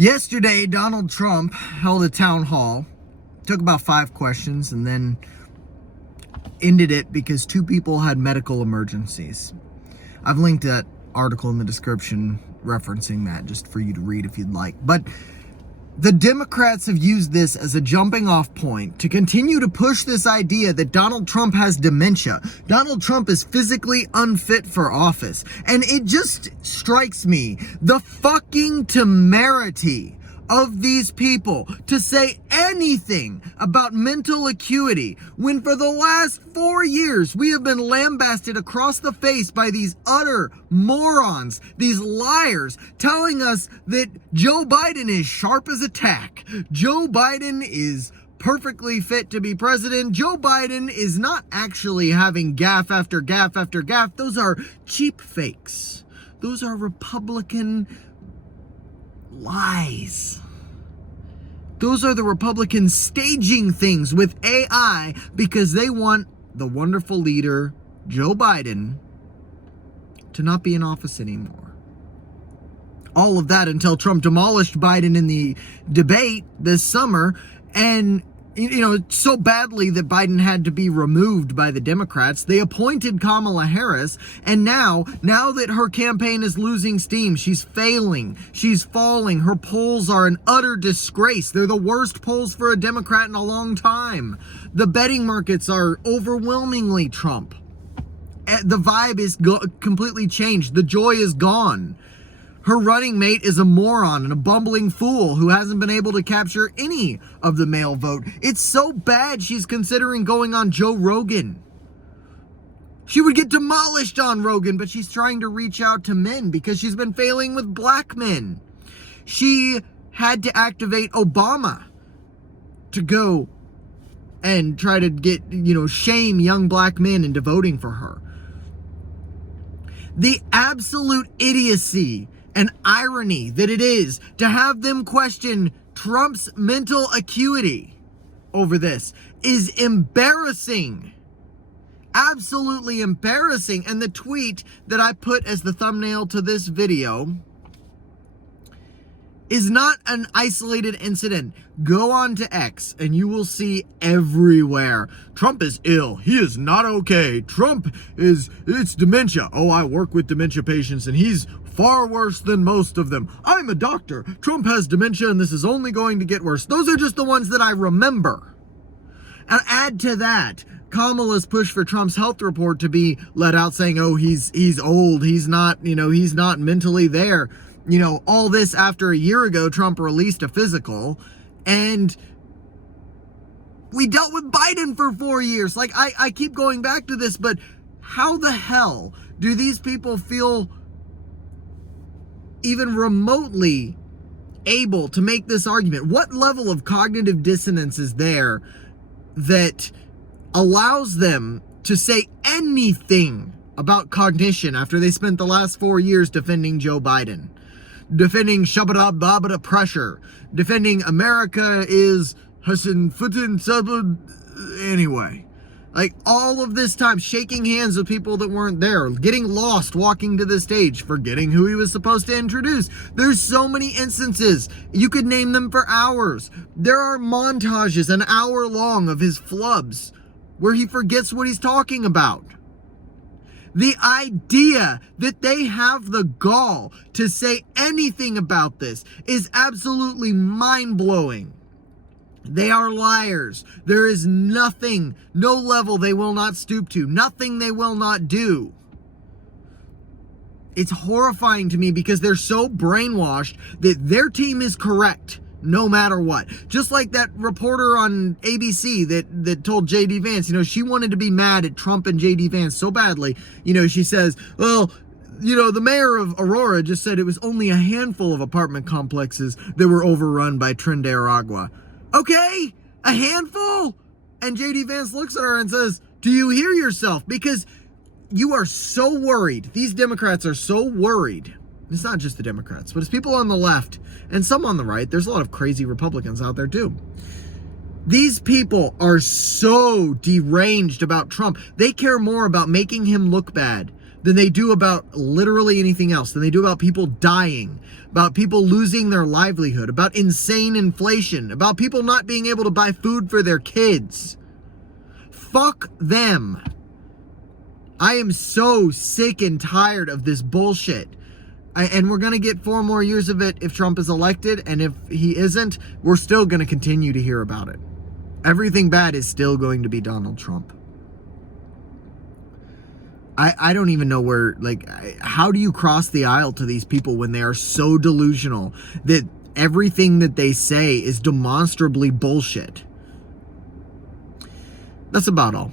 Yesterday, Donald Trump held a town hall, took about 5 questions, and then ended it because 2 people had medical emergencies. I've linked that article in the description referencing that just for you to read if you'd like. But the Democrats have used this as a jumping off point to continue to push this idea that Donald Trump has dementia. Donald Trump is physically unfit for office. And it just strikes me, the fucking temerity of these people to say anything about mental acuity when for the last 4 years we have been lambasted across the face by these utter morons, these liars, telling us that Joe Biden is sharp as a tack. Joe Biden is perfectly fit to be president. Joe Biden is not actually having gaffe after gaffe after gaffe. Those are cheap fakes. Those are Republican lies. Those are the Republicans staging things with AI because they want the wonderful leader, Joe Biden, to not be in office anymore. All of that until Trump demolished Biden in the debate this summer, and so badly that Biden had to be removed by the Democrats. They appointed Kamala Harris, and now that her campaign is losing steam, she's failing, she's falling, her polls are an utter disgrace. They're the worst polls for a Democrat in a long time. The betting markets are overwhelmingly Trump. The vibe is completely changed. The joy is gone. Her running mate is a moron and a bumbling fool who hasn't been able to capture any of the male vote. It's so bad she's considering going on Joe Rogan. She would get demolished on Rogan, but she's trying to reach out to men because she's been failing with black men. She had to activate Obama to go and try to get, shame young black men into voting for her. The absolute idiocy and irony that it is to have them question Trump's mental acuity over this is embarrassing. Absolutely embarrassing. And the tweet that I put as the thumbnail to this video is not an isolated incident. Go on to X and you will see everywhere. Trump is ill. He is not okay. It's dementia. Oh, I work with dementia patients and he's far worse than most of them. I'm a doctor. Trump has dementia and this is only going to get worse. Those are just the ones that I remember. And add to that, Kamala's push for Trump's health report to be let out saying, oh, he's old. He's not, he's not mentally there. All this after a year ago, Trump released a physical, and we dealt with Biden for 4 years. Like, I keep going back to this, but how the hell do these people feel even remotely able to make this argument? What level of cognitive dissonance is there that allows them to say anything about cognition after they spent the last 4 years defending Joe Biden? Defending Shabbat pressure, defending America is Hassan Futin Sabud. Anyway, like all of this time, shaking hands with people that weren't there, getting lost walking to the stage, forgetting who he was supposed to introduce. There's so many instances. You could name them for hours. There are montages an hour long of his flubs where he forgets what he's talking about. The idea that they have the gall to say anything about this is absolutely mind-blowing. They are liars. There is nothing, no level they will not stoop to, nothing they will not do. It's horrifying to me because they're so brainwashed that their team is correct no matter what. Just like that reporter on ABC that told J.D. Vance, she wanted to be mad at Trump and J.D. Vance so badly. She says, well, the mayor of Aurora just said it was only a handful of apartment complexes that were overrun by Tren de Aragua. Okay, a handful? And J.D. Vance looks at her and says, do you hear yourself? Because you are so worried. These Democrats are so worried. It's not just the Democrats, but it's people on the left and some on the right. There's a lot of crazy Republicans out there too. These people are so deranged about Trump. They care more about making him look bad than they do about literally anything else, than they do about people dying, about people losing their livelihood, about insane inflation, about people not being able to buy food for their kids. Fuck them. I am so sick and tired of this bullshit. And we're going to get 4 more years of it if Trump is elected. And if he isn't, we're still going to continue to hear about it. Everything bad is still going to be Donald Trump. I don't even know where, like, how do you cross the aisle to these people when they are so delusional that everything that they say is demonstrably bullshit? That's about all.